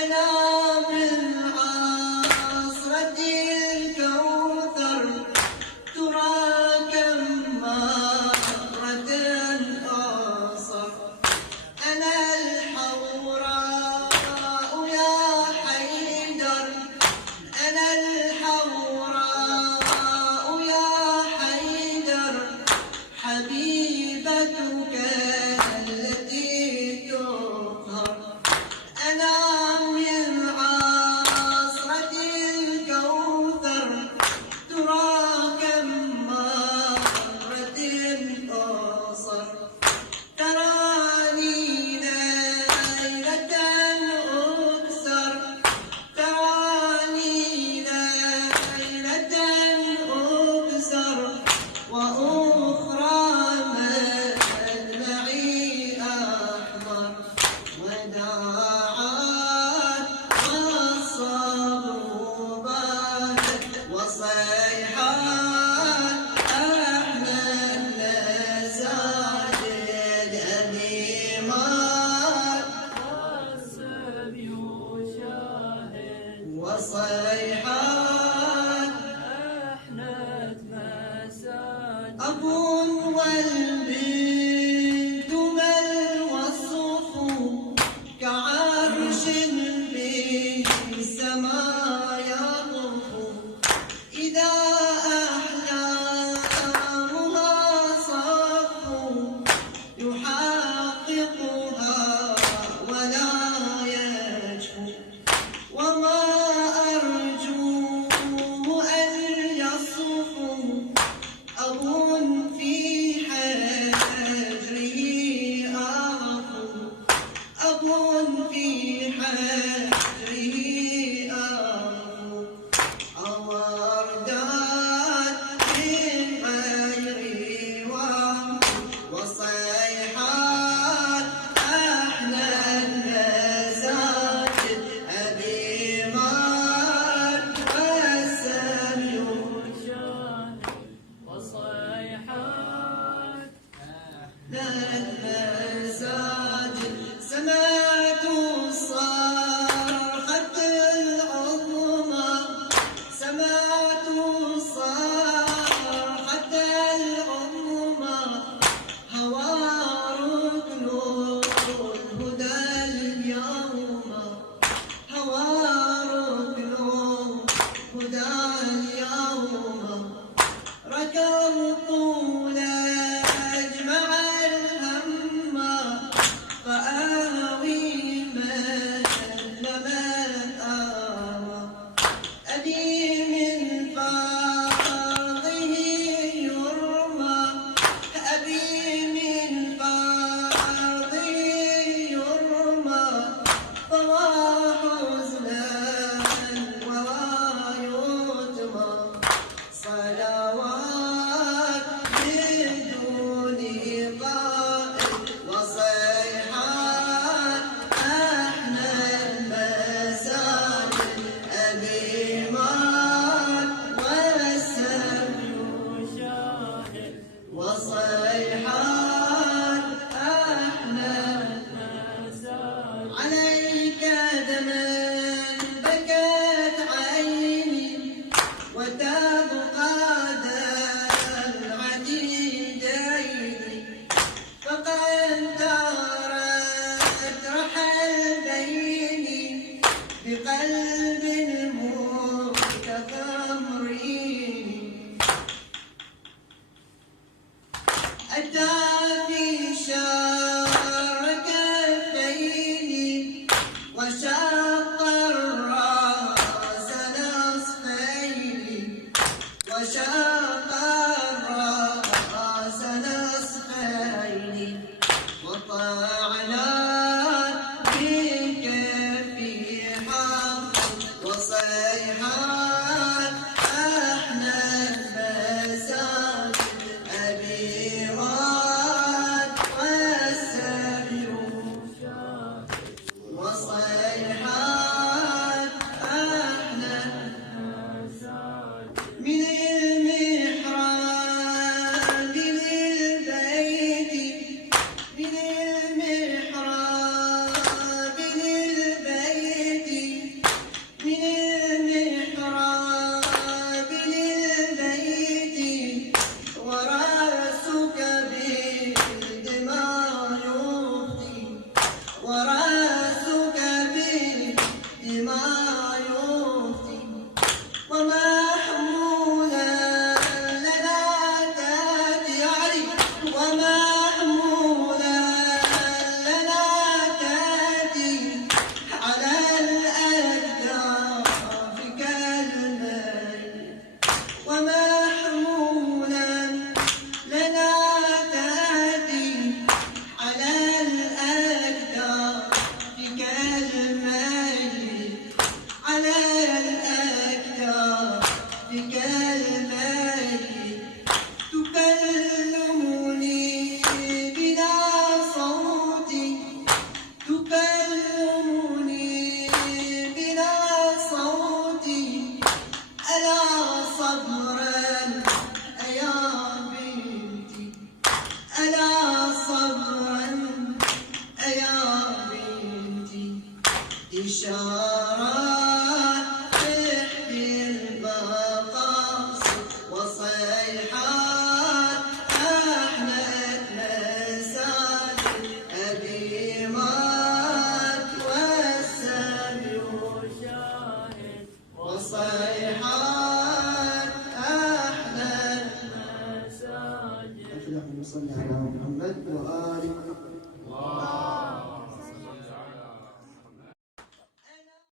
أنا من عصرة الكوثر ترى كم مرة أصر. أنا الحوراء يا حيدر، أنا الحوراء يا حيدر، حبيبتك التي تقهر. أنا من عصرة الكوثر ترى كم مرة أصر. تراني ليلة أكسر، تراني ليلة أكسر، وأخرى مدمعي أحضر. وداعات والصبر باتت، وصيحات أحلى المساجد أميمات، والسبي شاهد، وصيحات أحلى المساجد. أب والبنت ما الوصف كعرش به السماء يطف. إذا أحلامها صف يحققها ولا يجفو. وما أرجوه أن يصفو أب في حجره أغفو، أب في حجره أغفو. أوردات من غير وهم، وصيحات أحلى المساجد أبيمات، والسبي شاهد، وصيحات أحلى المساجد. سمعت الصرخة العظمى، سمعت الصرخة العظمى، هوى ركن الهدى اليوم، هوى ركن الهدى اليوم. ركضت لأجمع الهم فآوي مثل من آوى. أبي من فاضه يرمى، أبي من فاضه يرمى، طوى حزنا ويتمى. صلوات بدون قائل، وصيحات أحلى المساجد أبيمات، والسبي شاهد، وصيحات أحلى المساجد. عليك الشاهد